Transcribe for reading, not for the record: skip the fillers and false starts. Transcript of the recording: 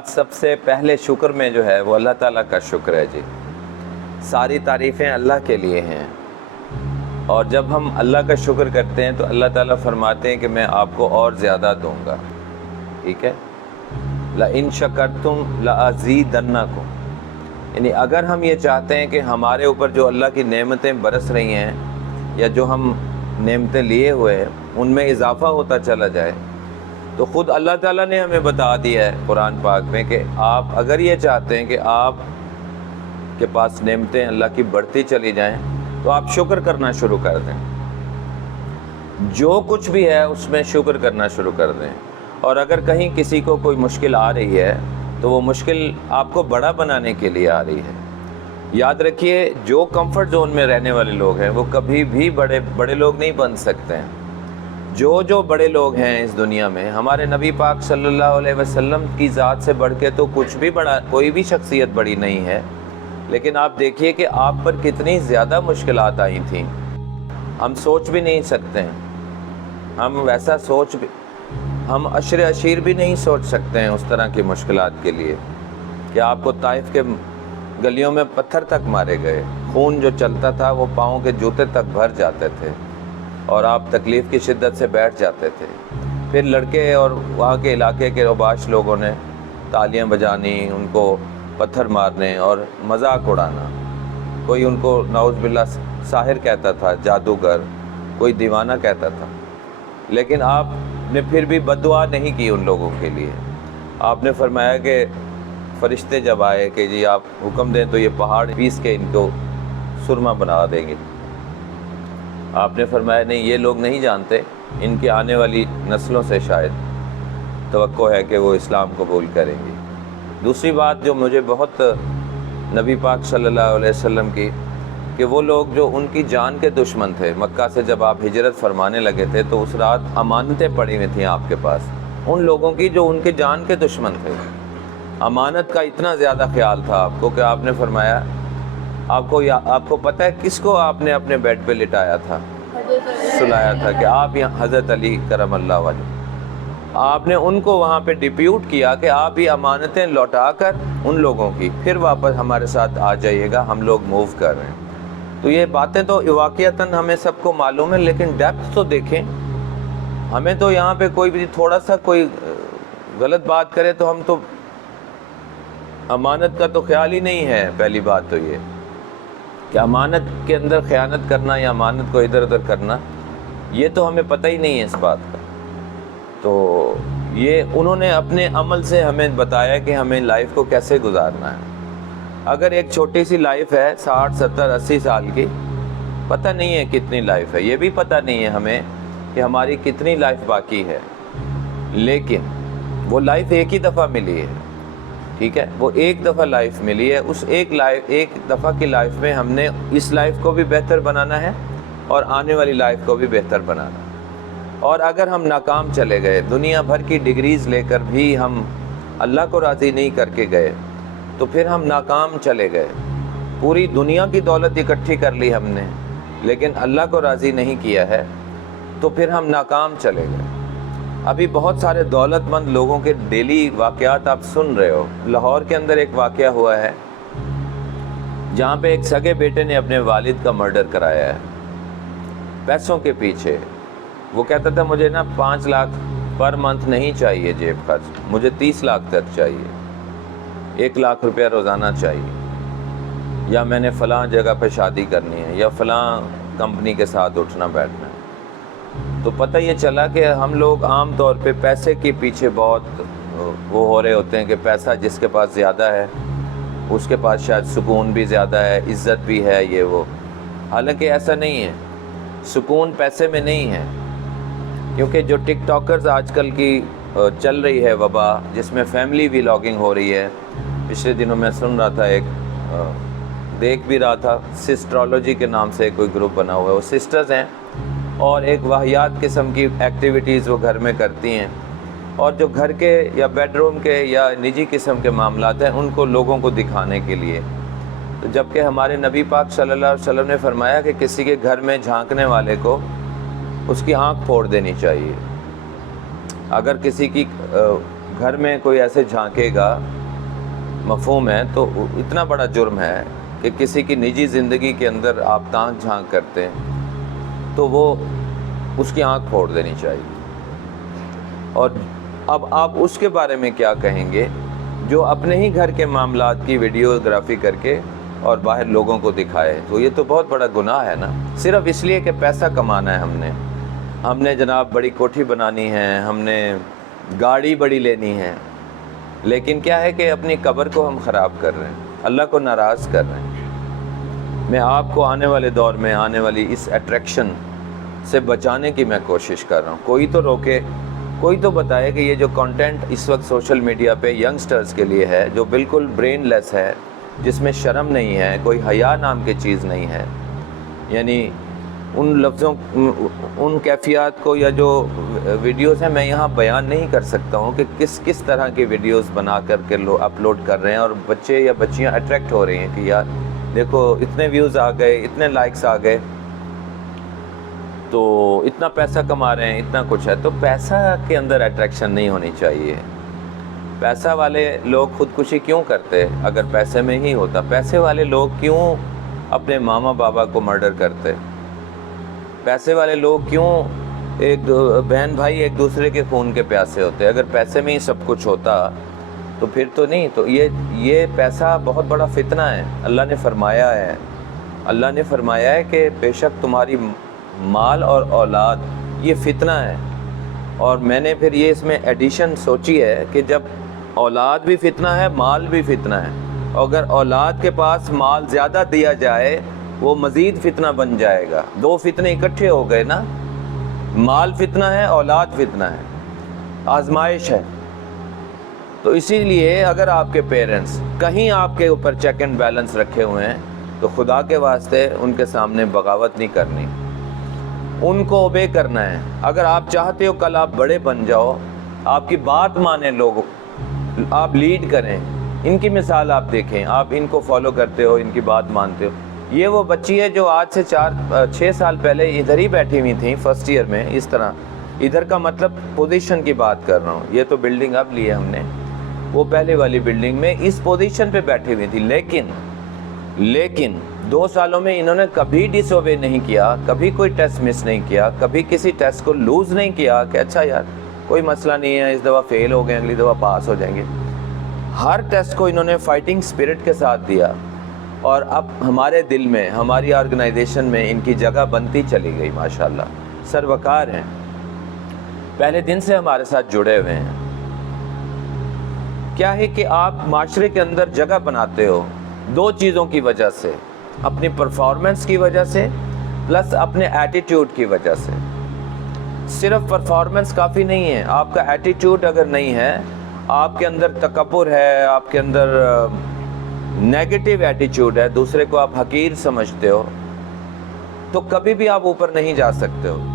سب سے پہلے شکر میں جو ہے وہ اللہ تعالیٰ کا شکر ہے جی. ساری تعریفیں اللہ کے لیے ہیں، اور جب ہم اللہ کا شکر کرتے ہیں تو اللہ تعالیٰ فرماتے ہیں کہ میں آپ کو اور زیادہ دوں گا. ٹھیک ہے، لَإِن شَكَرْتُمْ لَأَزِيدَنَّكُمْ، یعنی اگر ہم یہ چاہتے ہیں کہ ہمارے اوپر جو اللہ کی نعمتیں برس رہی ہیں یا جو ہم نعمتیں لیے ہوئے ہیں ان میں اضافہ ہوتا چلا جائے، تو خود اللہ تعالیٰ نے ہمیں بتا دیا ہے قرآن پاک میں کہ آپ اگر یہ چاہتے ہیں کہ آپ کے پاس نعمتیں اللہ کی بڑھتی چلی جائیں تو آپ شکر کرنا شروع کر دیں. جو کچھ بھی ہے اس میں شکر کرنا شروع کر دیں. اور اگر کہیں کسی کو کوئی مشکل آ رہی ہے تو وہ مشکل آپ کو بڑا بنانے کے لیے آ رہی ہے. یاد رکھیے، جو کمفرٹ زون میں رہنے والے لوگ ہیں وہ کبھی بھی بڑے لوگ نہیں بن سکتے ہیں. جو بڑے لوگ ہیں اس دنیا میں، ہمارے نبی پاک صلی اللہ علیہ وسلم کی ذات سے بڑھ کے تو کچھ بھی بڑا، کوئی بھی شخصیت بڑی نہیں ہے. لیکن آپ دیکھیے کہ آپ پر کتنی زیادہ مشکلات آئی تھیں، ہم سوچ بھی نہیں سکتے ہیں. ہم عشر عشیر بھی نہیں سوچ سکتے ہیں اس طرح کی مشکلات کے لیے کہ آپ کو طائف کے گلیوں میں پتھر تک مارے گئے، خون جو چلتا تھا وہ پاؤں کے جوتے تک بھر جاتے تھے اور آپ تکلیف کی شدت سے بیٹھ جاتے تھے. پھر لڑکے اور وہاں کے علاقے کے اوباش لوگوں نے تالیاں بجانی، ان کو پتھر مارنے اور مذاق اڑانا. کوئی ان کو نعوذ باللہ ساحر کہتا تھا، جادوگر، کوئی دیوانہ کہتا تھا. لیکن آپ نے پھر بھی بد دعا نہیں کی ان لوگوں کے لیے. آپ نے فرمایا کہ فرشتے جب آئے کہ جی آپ حکم دیں تو یہ پہاڑ پیس کے ان کو سرما بنا دیں گے، آپ نے فرمایا نہیں، یہ لوگ نہیں جانتے، ان کی آنے والی نسلوں سے شاید توقع ہے کہ وہ اسلام قبول کریں گی. دوسری بات جو مجھے بہت نبی پاک صلی اللہ علیہ وسلم کی، کہ وہ لوگ جو ان کی جان کے دشمن تھے، مکہ سے جب آپ ہجرت فرمانے لگے تھے تو اس رات امانتیں پڑی ہوئی تھیں آپ کے پاس، ان لوگوں کی جو ان کے جان کے دشمن تھے. امانت کا اتنا زیادہ خیال تھا آپ کو کہ آپ نے فرمایا، آپ کو پتہ ہے کس کو آپ نے اپنے بیڈ پہ لٹایا تھا، سلایا تھا؟ کہ آپ یہاں حضرت علی کرم اللہ وجہ، آپ نے ان کو وہاں پہ ڈیپیوٹ کیا کہ آپ یہ امانتیں لوٹا کر ان لوگوں کی پھر واپس ہمارے ساتھ آ جائیے گا، ہم لوگ موو کر رہے ہیں. تو یہ باتیں تو واقعتاً ہمیں سب کو معلوم ہے، لیکن ڈیپتھ تو دیکھیں. ہمیں تو یہاں پہ کوئی بھی تھوڑا سا کوئی غلط بات کرے تو ہم تو امانت کا تو خیال ہی نہیں ہے. پہلی بات تو یہ کہ امانت کے اندر خیانت کرنا یا امانت کو ادھر ادھر کرنا، یہ تو ہمیں پتہ ہی نہیں ہے اس بات کا. تو یہ انہوں نے اپنے عمل سے ہمیں بتایا کہ ہمیں لائف کو کیسے گزارنا ہے. اگر ایک چھوٹی سی لائف ہے 60 70 80 سال کی، پتہ نہیں ہے کتنی لائف ہے، یہ بھی پتہ نہیں ہے ہمیں کہ ہماری کتنی لائف باقی ہے. لیکن وہ لائف ایک ہی دفعہ ملی ہے، ٹھیک ہے، وہ ایک دفعہ لائف ملی ہے. اس ایک دفعہ کی لائف میں ہم نے اس لائف کو بھی بہتر بنانا ہے اور آنے والی لائف کو بھی بہتر بنانا ہے. اور اگر ہم ناکام چلے گئے، دنیا بھر کی ڈگریز لے کر بھی ہم اللہ کو راضی نہیں کر کے گئے، تو پھر ہم ناکام چلے گئے. پوری دنیا کی دولت اکٹھی کر لی ہم نے لیکن اللہ کو راضی نہیں کیا ہے، تو پھر ہم ناکام چلے گئے. ابھی بہت سارے دولت مند لوگوں کے ڈیلی واقعات آپ سن رہے ہو. لاہور کے اندر ایک واقعہ ہوا ہے جہاں پہ ایک سگے بیٹے نے اپنے والد کا مرڈر کرایا ہے پیسوں کے پیچھے. وہ کہتا تھا مجھے 5 لاکھ پر منتھ نہیں چاہیے جیب خرچ، مجھے 30 لاکھ تک چاہیے، 1 لاکھ روپیہ روزانہ چاہیے، یا میں نے فلاں جگہ پہ شادی کرنی ہے یا فلاں کمپنی کے ساتھ اٹھنا بیٹھنا ہے. تو پتہ یہ چلا کہ ہم لوگ عام طور پہ پیسے کے پیچھے بہت وہ ہو رہے ہوتے ہیں کہ پیسہ جس کے پاس زیادہ ہے اس کے پاس شاید سکون بھی زیادہ ہے، عزت بھی ہے، یہ وہ. حالانکہ ایسا نہیں ہے، سکون پیسے میں نہیں ہے. کیونکہ جو ٹک ٹاکرز آج کل کی چل رہی ہے وبا، جس میں فیملی ولاگنگ ہو رہی ہے. پچھلے دنوں میں سن رہا تھا، ایک دیکھ بھی رہا تھا، سسٹرولوجی کے نام سے کوئی گروپ بنا ہوا ہے. وہ سسٹرز ہیں اور ایک واہیات قسم کی ایکٹیویٹیز وہ گھر میں کرتی ہیں، اور جو گھر کے یا بیڈ روم کے یا نجی قسم کے معاملات ہیں ان کو لوگوں کو دکھانے کے لیے. تو جبکہ ہمارے نبی پاک صلی اللہ علیہ وسلم نے فرمایا کہ کسی کے گھر میں جھانکنے والے کو اس کی آنکھ پھوڑ دینی چاہیے. اگر کسی کی گھر میں کوئی ایسے جھانکے گا، مفہوم ہے، تو اتنا بڑا جرم ہے کہ کسی کی نجی زندگی کے اندر آپ تانک جھانک کرتے ہیں تو وہ اس کی آنکھ پھوڑ دینی چاہیے۔ اور اب آپ اس کے بارے میں کیا کہیں گے جو اپنے ہی گھر کے معاملات کی ویڈیوگرافی کر کے اور باہر لوگوں کو دکھائے؟ تو یہ تو بہت بڑا گناہ ہے نا، صرف اس لیے کہ پیسہ کمانا ہے ہم نے جناب بڑی کوٹھی بنانی ہے، ہم نے گاڑی بڑی لینی ہے، لیکن کیا ہے کہ اپنی قبر کو ہم خراب کر رہے ہیں، اللہ کو ناراض کر رہے ہیں۔ میں آپ کو آنے والے دور میں آنے والی اس اٹریکشن سے بچانے کی میں کوشش کر رہا ہوں۔ کوئی تو روکے، کوئی تو بتائے کہ یہ جو کنٹینٹ اس وقت سوشل میڈیا پہ ینگسٹرز کے لیے ہے، جو بالکل برین لیس ہے، جس میں شرم نہیں ہے، کوئی حیا نام کی چیز نہیں ہے، یعنی ان لفظوں، ان کیفیات کو یا جو ویڈیوز ہیں میں یہاں بیان نہیں کر سکتا ہوں کہ کس طرح کی ویڈیوز بنا کر کے اپلوڈ کر رہے ہیں، اور بچے یا بچیاں اٹریکٹ ہو رہی ہیں کہ یار دیکھو اتنے ویوز آ گئے، اتنے لائکس آ گئے، تو اتنا پیسہ کما رہے ہیں، اتنا کچھ ہے۔ تو پیسہ کے اندر اٹریکشن نہیں ہونی چاہیے۔ پیسہ والے لوگ خودکشی کیوں کرتے اگر پیسے میں ہی ہوتا؟ پیسے والے لوگ کیوں اپنے ماما بابا کو مرڈر کرتے؟ پیسے والے لوگ کیوں ایک بہن بھائی ایک دوسرے کے خون کے پیاسے ہوتے؟ اگر پیسے میں ہی سب کچھ ہوتا تو پھر تو نہیں۔ تو یہ پیسہ بہت بڑا فتنہ ہے۔ اللہ نے فرمایا ہے کہ بے شک تمہاری مال اور اولاد یہ فتنہ ہے۔ اور میں نے پھر یہ اس میں ایڈیشن سوچی ہے کہ جب اولاد بھی فتنہ ہے، مال بھی فتنہ ہے، اگر اولاد کے پاس مال زیادہ دیا جائے وہ مزید فتنہ بن جائے گا۔ دو فتنے اکٹھے ہو گئے نا، مال فتنہ ہے، اولاد فتنہ ہے، آزمائش ہے۔ تو اسی لیے اگر آپ کے پیرنٹس کہیں آپ کے اوپر چیک اینڈ بیلنس رکھے ہوئے ہیں تو خدا کے واسطے ان کے سامنے بغاوت نہیں کرنی، ان کو اوبے کرنا ہے۔ اگر آپ چاہتے ہو کل آپ بڑے بن جاؤ، آپ کی بات مانیں لوگ، آپ لیڈ کریں، ان کی مثال آپ دیکھیں، آپ ان کو فالو کرتے ہو، ان کی بات مانتے ہو۔ یہ وہ بچی ہے جو آج سے 6 سال پہلے ادھر ہی بیٹھی ہوئی تھیں فرسٹ ایئر میں، اس طرح ادھر کا مطلب پوزیشن کی بات کر رہا ہوں، یہ تو بلڈنگ اب لی ہے ہم نے، وہ پہلے والی بلڈنگ میں اس پوزیشن پہ بیٹھی ہوئی تھی، لیکن 2 سالوں میں انہوں نے کبھی ڈس اوبے نہیں کیا، کبھی کوئی ٹیسٹ مس نہیں کیا، کبھی کسی ٹیسٹ کو لوز نہیں کیا کہ اچھا یار کوئی مسئلہ نہیں ہے، اس دفعہ فیل ہو گئے اگلی دفعہ پاس ہو جائیں گے۔ ہر ٹیسٹ کو انہوں نے فائٹنگ سپرٹ کے ساتھ دیا، اور اب ہمارے دل میں، ہماری آرگنائزیشن میں ان کی جگہ بنتی چلی گئی، ماشاءاللہ سروکار ہیں، پہلے دن سے ہمارے ساتھ جڑے ہوئے ہیں۔ کیا ہے کہ آپ معاشرے کے اندر جگہ بناتے ہو 2 چیزوں کی وجہ سے، اپنی پرفارمنس کی وجہ سے پلس اپنے ایٹیٹیوڈ کی وجہ سے۔ صرف پرفارمنس کافی نہیں ہے، آپ کا ایٹیٹیوڈ اگر نہیں ہے، آپ کے اندر تکبر ہے، آپ کے اندر نیگیٹو ایٹیٹیوڈ ہے، دوسرے کو آپ حقیر سمجھتے ہو، تو کبھی بھی آپ اوپر نہیں جا سکتے ہو۔